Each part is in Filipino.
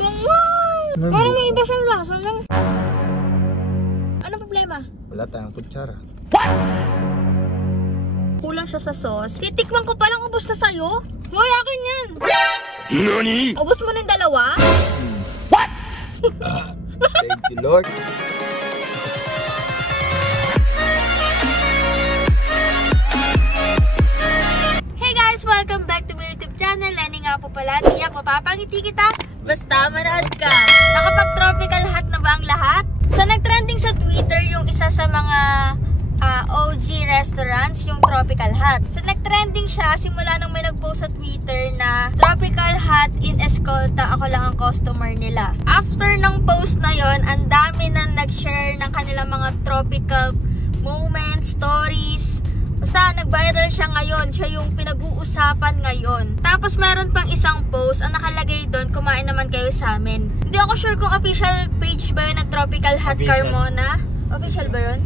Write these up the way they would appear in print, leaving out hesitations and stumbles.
Bango! Parang may iba siyang lasa lang. Ano problema? Wala tayong kutsara. What? Kulang siya sa sauce. Titikman ko palang ubos na sa'yo. Hoy, akin yan. Nani? Ubos mo ng dalawa? What? Thank you, Lord. Hey guys! Welcome back to my YouTube channel. Lenny nga po pala. Tiyak, mapapangiti kita. Basta manood ka. Nakapag-tropical hot na ba ang lahat? So, nag-trending sa Twitter yung isa sa mga OG restaurants, yung Tropical Hut. So, nag-trending siya simula nung may nag-post sa Twitter na Tropical Hut in Escolta, ako lang ang customer nila. After ng post na yon, ang dami na nag-share ng kanilang mga tropical moments, stories. Basta, nag-viral siya ngayon. Siya yung pinag-uusapan ngayon. Tapos, meron pang isang post, ang nakalagay doon, kumain naman kayo sa amin. Hindi ako sure kung official page ba yun ng Tropical Hut Carmona. Official ba yun?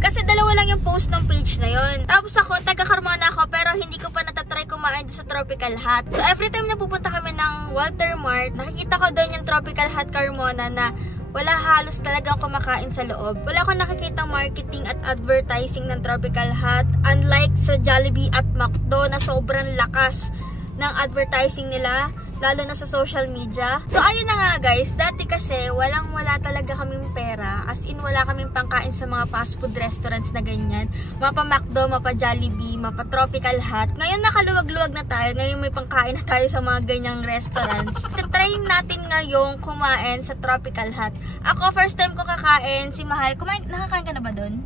Kasi dalawa lang yung post ng page na yon. Tapos ako, taga Carmona ako, pero hindi ko pa natatry kumain sa Tropical Hut. So every time na pupunta kami ng Walter Mart, nakikita ko doon yung Tropical Hut Carmona na wala halos talagang kumakain sa loob. Wala akong nakikita marketing at advertising ng Tropical Hut. Unlike sa Jollibee at McDo na sobrang lakas ng advertising nila, lalo na sa social media. So ayun na nga guys, dati kasi wala talaga kaming pera, as in wala kaming pangkain sa mga fast food restaurants na ganyan, mapa McDo, mapa Jollibee, mapa Tropical Hut. Ngayon nakaluwag-luwag na tayo, ngayon may pangkain na tayo sa mga ganyang restaurants. Try natin ngayong kumain sa Tropical Hut. Ako first time ko kakain, si Mahal, nakakain ka na ba doon?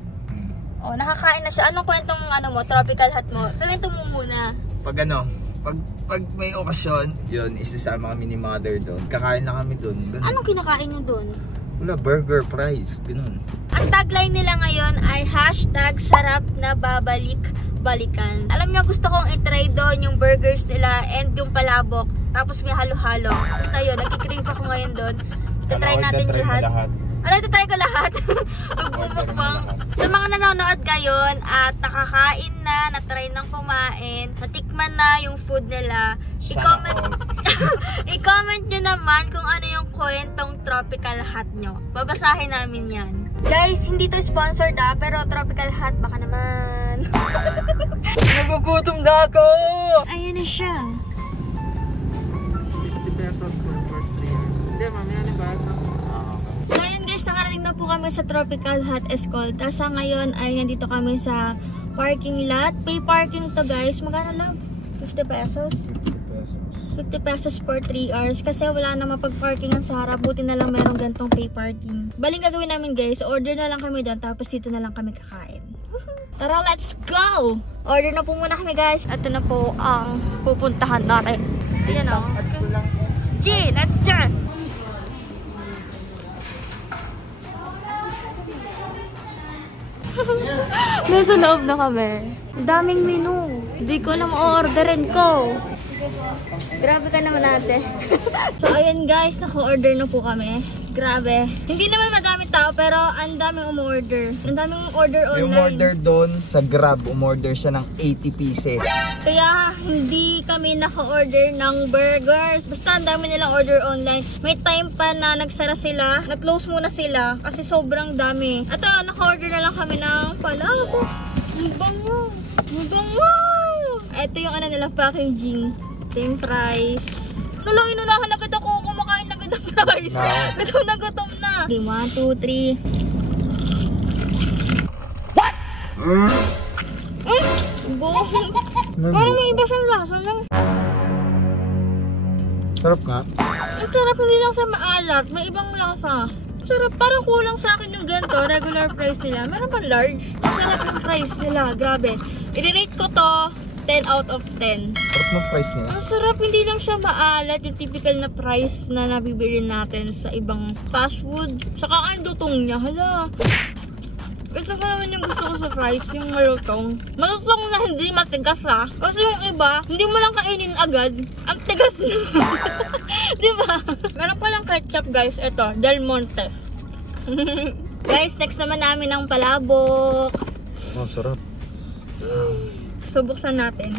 Oh, nakakain na siya. Anong kwentong mo, Tropical Hut mo? Kwento mo muna. Pag may okasyon, yun, isasama kami ni mother doon. Kakain na kami doon. Anong kinakain nyo doon? Wala, burger, fries, ganun. Ang tagline nila ngayon ay #sarap na babalik-balikan. Alam niyo, gusto kong i-try doon yung burgers nila and yung palabok. Tapos may halo-halo. Basta yun, nagkikrave ako ngayon doon. Ito-try natin lahat. Ano, ito-try ko lahat. Mag-umukbang. Sa mga nanonood ngayon at nakakain na, na-try ng kumain, natikman na yung food nila, i-comment nyo naman kung ano yung kwentong Tropical Hut nyo. Babasahin namin yan. Guys, hindi to sponsored pero Tropical Hut, baka naman. Nagugutom na ako! Ayan na siya. 50 pesos for first year. Hindi, mamaya na ba? So ayun guys, nakarating na po kami sa Tropical Hut Escolta. Sa ngayon ay nandito kami sa parking lot. Pay parking to guys. Magkano lang? 50 pesos? 50 pesos for 3 hours. Kasi wala na mapag-parkingan sa harap. Buti na lang merong gantong pay parking. Baling gagawin namin guys, order na lang kami doon. Tapos dito na lang kami kakain. Tara, let's go! Order na po muna kami guys. Ito na po ang pupuntahan natin. Ayan o. G, let's start! Nasa loob na kami. Daming menu. Hindi ko alam o-orderin ko. Grabe ka naman ate. So ayan guys, naka-order na po kami. Grabe. Hindi naman madami tao pero ang daming umorder. Ang daming order online. Yung order doon sa Grab, umorder siya ng 80 pieces. Kaya hindi kami naka-order ng burgers. Basta ang dami nilang order online. May time pa na nagsara sila. Nag-close muna sila kasi sobrang dami. Ito, naka-order na lang kami ng palabok. Bango! Bango! Ito yung ano nila packaging. Same price. Nalangin na lang agad ako. Kumakain na agad ang price. Gutom na gutom na. 1, 2, 3. What? Parang may iba siyang lasa lang. Sarap nga. Ang sarap, hindi lang siya maalat. May ibang lasa. Sarap, parang kulang sa akin yung ganito. Regular price nila. Meron pa large. Ang sarap yung price nila. Grabe. I-rate ko to 10 out of 10. Sarap ng price niya. Ang sarap, hindi lang siya maalat. Yung typical na price na nabibili natin sa ibang fast food. Saka ang dutong niya. Hala. Ito pa naman yung gusto ko sa fries, yung malutong. Malutong na hindi matigas ha. Kasi yung iba, hindi mo lang kainin agad. Ang tigas na. Diba? Meron palang ketchup guys. Ito, Del Monte. Guys, next naman namin ang palabok. Oh, sarap. So, buksan natin.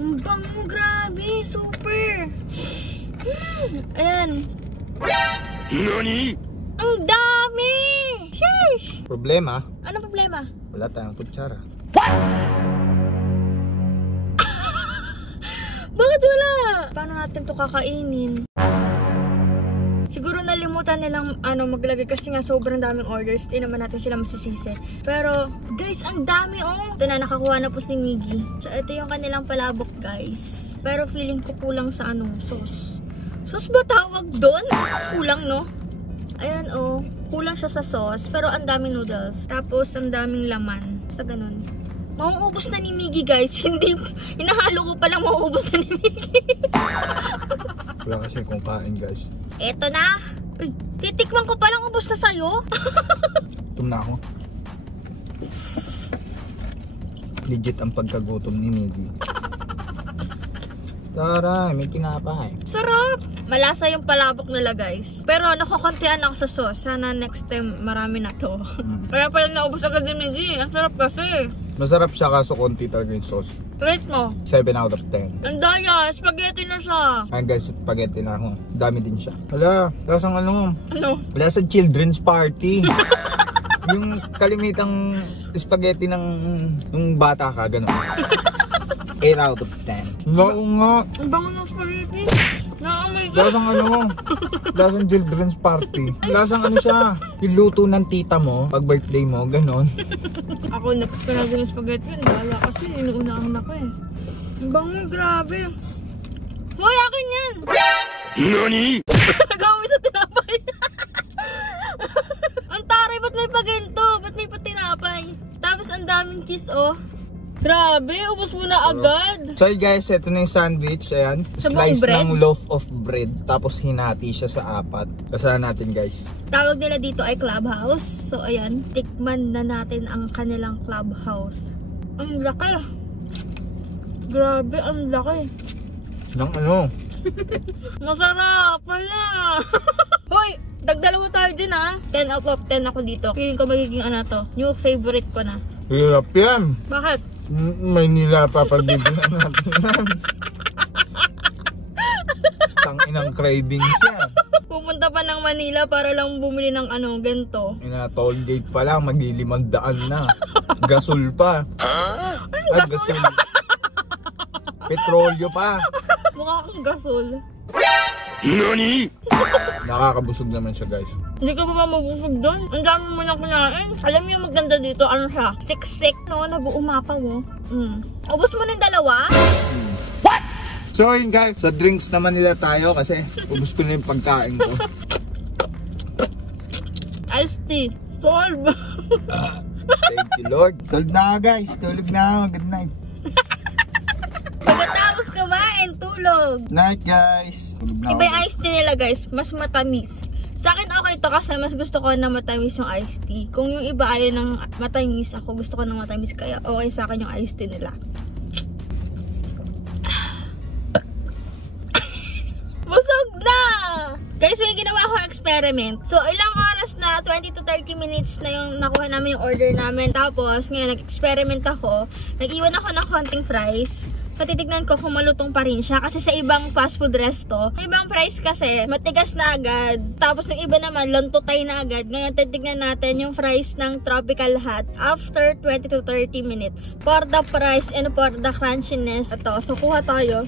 Ang bango, grabe. Super. Ayan. NANI?! Ang dami! Sheesh! Problema? Ano problema? Wala tayong kutsara. Bakit wala? Paano natin to kakainin? Siguro nalimutan nilang maglagay kasi nga sobrang daming orders. Di naman natin sila masisisi. Pero guys, ang dami oh. Ito na, nakakuha na po si Miggy. So ito yung kanilang palabok guys. Pero feeling ko kulang sa sauce. Sauce ba tawag doon? Kulang no? Ayan oh. Kulang siya sa sauce. Pero ang daming noodles. Tapos ang daming laman. Sa ganun. Mauubos na ni Miggy guys. Hindi, hinahalo ko palang mauubos na ni Miggy. Wala kasi kung kain guys. Eto na. Uy, titikman ko palang ubos na sa'yo. Gutom na ako. Legit ang pagkagutom ni Miggy. Tara, may kinapay. Sarap. Malasa yung palabok nila guys. Pero nakakuntian ako sa sauce. Sana next time marami na to. Kaya pala naubos agad ni Miggy. Ang sarap kasi. Masarap siya kaso konti talaga yung sauce. Rate mo. 7 out of 10. Ang daya. Spaghetti na siya. Ayan guys, spaghetti na ako. Dami din siya. Hala, lasang ano? Ano? Lasang children's party. Yung kalimitang spaghetti ng bata ka, gano'n. 8 out of 10. Oo nga. Ang bango ng spaghetti. Naamoy ka. Lasang lasang children's party. Lasang siya. Yung luto ng tita mo, pag birthday mo, gano'n. Ako next ko na din yung spaghetti. Ang daya kasi. Inuunahan ako eh. Ang bango, grabe. Hoy, akin yan! NANI?! Nagawin sa tinapay. Ang taray, ba't may paginto? Ba't may patinapay? Tapos ang daming cheese oh. Grabe, ubos mo na agad. So guys, ito na yung sandwich. Ayan. Slice ng loaf of bread. Tapos hinati siya sa 4. Kasahan natin guys. Tawag nila dito ay clubhouse. So ayan, tikman na natin ang kanilang clubhouse. Ang laki. Grabe, ang laki. Nang ano? Masarap pala. Hoy, dagdalawa tayo din ha. 10 out of 10 ako dito. Feeling ko magiging to. New favorite ko na. Hirap yan. Bakit? May nila papagbibigyan natin yan. Tanginang cravings yan. Pupunta pa ng Manila para lang bumili ng ganito. Toll gate pa lang, mag-500 na. Gasol pa. Gasol. Petrolyo pa. Mukha kang gasol. NANI?! Nakakabusog naman siya guys. Hindi ka ba mabusog doon? Ang dami mo nang kinain. Alam niyo maganda dito, ano siya? Siksik, no? Nag-uumapaw, oh. Ubus mo ng dalawa? What? So yun guys, sa drinks naman nila tayo kasi ubus ko na yung pagkain ko. Iced tea. Solve. Thank you Lord. Solve na guys, tulog na ako. Good night. Pagkatapos kumain, tulog. Night guys. Tulog na Iba yung iced tea nila guys, mas matamis. Sa akin okay to kasi mas gusto ko na matamis yung iced tea. Kung yung iba ayaw ng matamis, ako gusto ko ng matamis kaya okay sa akin yung iced tea nila. Busog na! Guys, may ginawa akong experiment. So, ilang oras na, 20 to 30 minutes na yung nakuha namin yung order namin. Tapos, ngayon, nag-experiment ako. Nag-iwan ako ng konting fries. Patitignan ko kung malutong pa rin siya. Kasi sa ibang fast food resto, yung ibang fries kasi, matigas na agad. Tapos yung iba naman, lantutay na agad. Ngayon, titignan natin yung fries ng Tropical Hut after 20 to 30 minutes. For the price and for the crunchiness. Ito, so kuha tayo.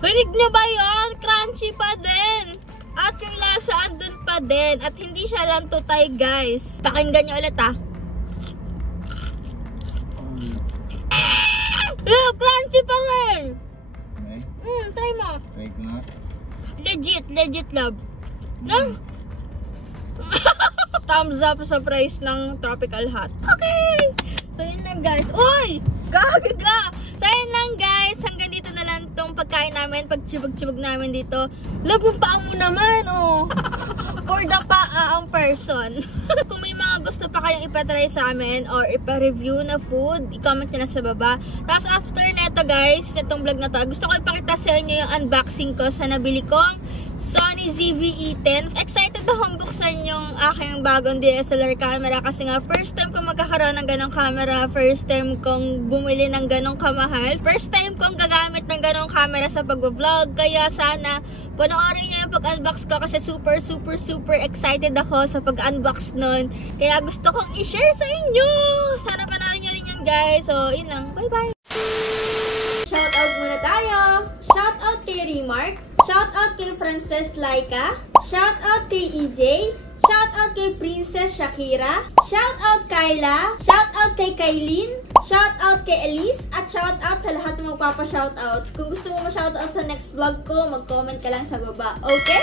Rinig nyo ba yun? Crunchy pa din. At yung lasa andun pa din. At hindi siya lang tutay guys. Pakinggan nyo ulit ah. Crunchy pa rin. Okay. Try mo. Try ko nga. Legit love. No? Thumbs up sa price ng Tropical Hut. Okay! So yun lang guys. Uy! Gaga! So yun lang guys. Hanggang dito na lang itong pagkain namin. Pagtsibag-tsibag namin dito. Love yung paa mo naman, oh. For the paa ang person. Kung may mga gusto pa kayong ipatry sa amin or ipa-review na food, i-comment nyo na sa baba. Tapos after neto guys, netong vlog na to, gusto ko ipakita sa inyo yung unboxing ko sa nabili kong Sony Sony ZV-E10. Excited akong buksan yung aking bagong DSLR camera kasi nga first time ko magkakaroon ng ganong camera, first time kong bumili ng ganong kamahal, first time kong gagamit ng ganong camera sa pag-vlog, kaya sana panoorin niyo yung pag-unbox ko kasi super excited ako sa pag-unbox nun. Kaya gusto kong i-share sa inyo. Sana panoorin niyo rin yan guys. So, yun lang. Bye-bye! Shoutout muna tayo! Shoutout kay Remark, shoutout kay Frances Laika, shoutout kay EJ, shoutout kay Princess Shakira, shoutout Kyla, shoutout kay Kailin, shoutout kay Elise, at shoutout sa lahat ng magpapa-shoutout. Kung gusto mo ma-shoutout sa next vlog ko, mag-comment ka lang sa baba, okay?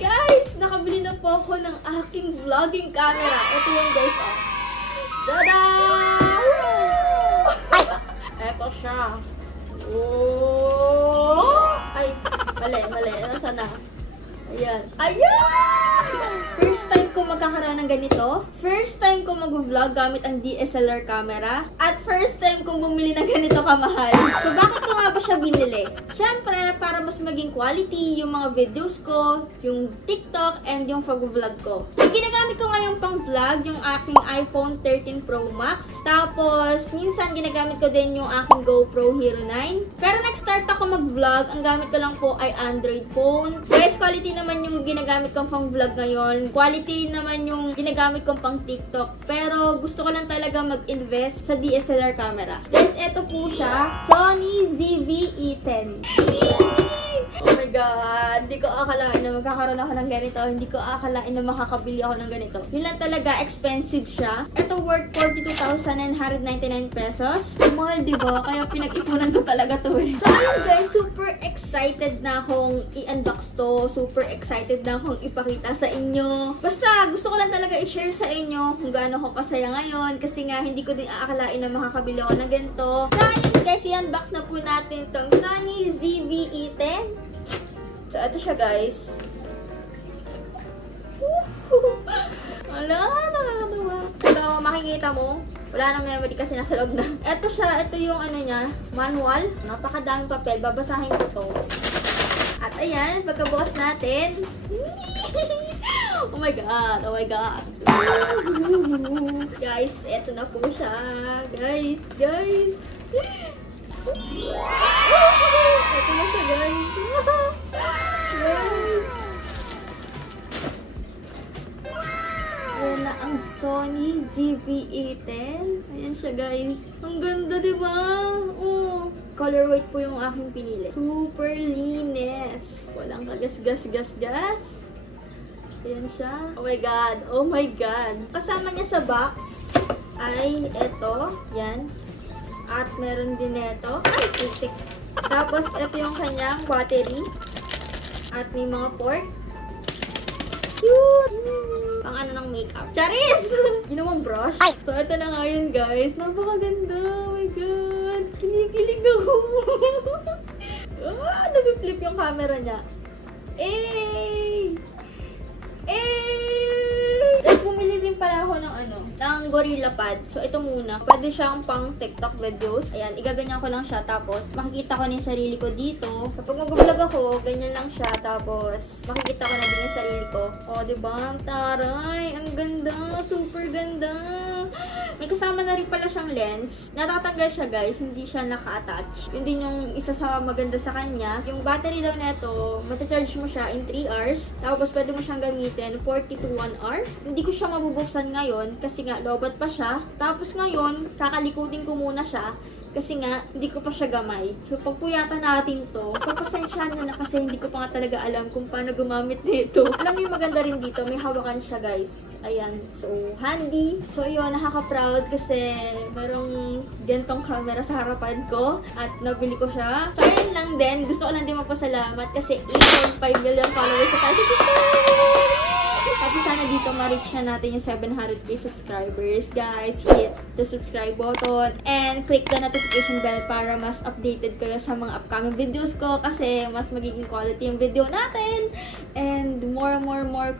Guys, nakabili na po ako ng aking vlogging camera. Ito yung guys, oh. Tada! Eto siya. Oh! Ay, mali. Nasaan na? Ayan. First time ko magkakaroon ng ganito. First time ko mag-vlog gamit ang DSLR camera. At first time kong bumili ng ganito kamahal. So, bakit ko nga ba siya binili? Siyempre, para mas maging quality yung mga videos ko, yung TikTok, and yung pag-vlog ko. Yung ginagamit ko ngayon pang vlog, yung aking iPhone 13 Pro Max. Tapos, minsan ginagamit ko din yung aking GoPro Hero 9. Pero nag-start ako mag-vlog, ang gamit ko lang po ay Android phone. Guys, quality naman yung ginagamit kong pang vlog ngayon. Quality naman yung ginagamit kong pang TikTok. Pero gusto ko lang talaga mag-invest sa DSLR camera. Guys, eto po siya. Sony ZV-E10. Oh my God! Hindi ko akalain na magkakaroon ako ng ganito. Hindi ko akalain na makakabili ako ng ganito. Yun lang talaga, expensive siya. Ito worth 42,999 pesos. Mahal, diba? Kaya pinag-ipunan ko talaga to eh. So ayun guys, super excited na akong i-unbox to. Super excited na akong ipakita sa inyo. Basta, gusto ko lang talaga i-share sa inyo kung gaano ako kasaya ngayon. Kasi nga, hindi ko din aakalain na makakabili ako ng ganito. So ayun guys, i-unbox na po natin tong Sony ZV-E10. So, ito siya guys. Wala, nakakatawa. So, makikita mo, wala nang memory kasi nasa loob na. Ito siya, ito yung ano niya, manual. Napakadaming papel, babasahin ko to. At ayan, pagkabukas natin. Oh my God, oh my God. Guys, ito na po siya. Guys. Ito na siya guys. Ayan na ang Sony ZV-E10. Ayan siya guys. Ang ganda diba? Oh, color white po yung aking pinili. Super linis. Walang kagas-gas-gas-gas. Ayan siya. Oh my God. Oh my God. Kasama niya sa box ay ito. Yan. At meron din ito. Ay, putik. Tapos, ito yung kanyang battery. At may mga port. Cute! Pang ano ng makeup. Charis! Ginawang brush. So, ito na nga yun, guys. Napakaganda. Oh my God. Kinikilig ako. Nag-flip yung camera niya. Bumili din pala ako ng Gorilla Pad. So, ito muna. Pwede siyang pang TikTok videos. Ayan, igaganyan ko lang siya. Tapos, makikita ko na yung sarili ko dito. Kapag mag-vlog ako, ganyan lang siya. Tapos, makikita ko na din yung sarili ko. O, diba? Taray! Ang ganda! Super ganda! May kasama na rin pala siyang lens. Natatanggal siya, guys. Hindi siya naka-attach. Yun din yung isa sa maganda sa kanya. Yung battery daw neto, matcha-charge mo siya in 3 hours. Tapos, pwede mo siyang gamitin 40 to 1 hour. Hindi ko siya mabubuksan ngayon kasi nga lobat pa siya. Tapos ngayon, kakalikutin ko muna siya kasi nga hindi ko pa siya gamay. So pagpuyatan natin to, pagpasensyahan na kasi hindi ko pa nga talaga alam kung paano gumamit nito. Alam niyo maganda rin dito, may hawakan siya guys. Ayan, so handy. So yun, nakaka-proud kasi merong gantong camera sa harapan ko at nabili ko siya. So ayun lang din, gusto ko lang din magpasalamat kasi 8.5 million followers sa tayo sa TikTok. Tapos sana dito ma-reach na natin yung 700k subscribers. Guys, hit the subscribe button and click the notification bell para mas updated kayo sa mga upcoming videos ko kasi mas magiging quality yung video natin and more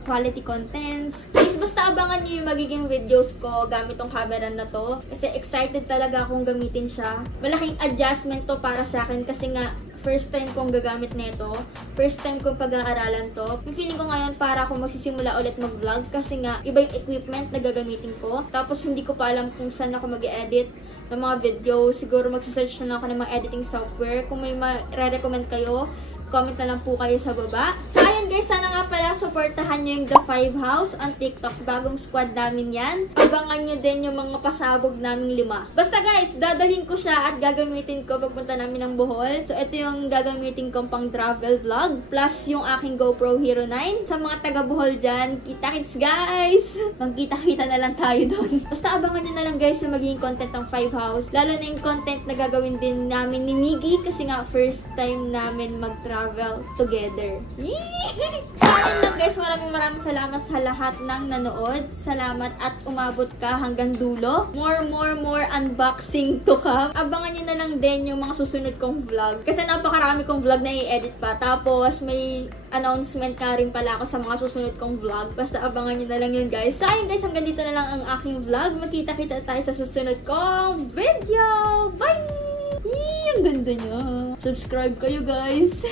quality contents. Please, basta abangan nyo yung magiging videos ko gamit tong camera na to kasi excited talaga akong gamitin siya. Malaking adjustment to para sa akin kasi nga first time kong gagamit nito. First time kong pag-aaralan to. Yung feeling ko ngayon para ako magsisimula ulit mag-vlog kasi nga iba yung equipment na gagamitin ko. Tapos hindi ko pa alam kung saan ako mag-edit ng mga video. Siguro magsasearch na ako ng mga editing software. Kung may ma-recommend kayo, comment na lang po kayo sa baba. So, ayun guys, sana nga pala supportahan nyo yung The Five House on TikTok. Bagong squad namin yan. Abangan nyo din yung mga pasabog naming 5. Basta guys, dadalhin ko siya at gagamitin ko pagpunta namin ng Bohol. So, ito yung gagamitin kong pang travel vlog. Plus, yung aking GoPro Hero 9. Sa mga taga Bohol dyan, kita-kits guys! Magkita-kita na lang tayo doon. Basta abangan nyo na lang guys yung magiging content ng Five House. Lalo na yung content na gagawin din namin ni Miggy kasi nga first time namin mag-travel together. So, ayun lang guys, maraming salamat sa lahat ng nanood. Salamat at umabot ka hanggang dulo. More unboxing to come. Abangan nyo na lang din yung mga susunod kong vlog. Kasi napakarami kong vlog na i-edit pa. Tapos may announcement ka rin pala ako sa mga susunod kong vlog. Basta abangan nyo na lang yun guys. So ayun guys, hanggang dito na lang ang aking vlog. Magkita-kita tayo sa susunod kong video. Bye! Ang ganda niya. Subscribe kayo guys.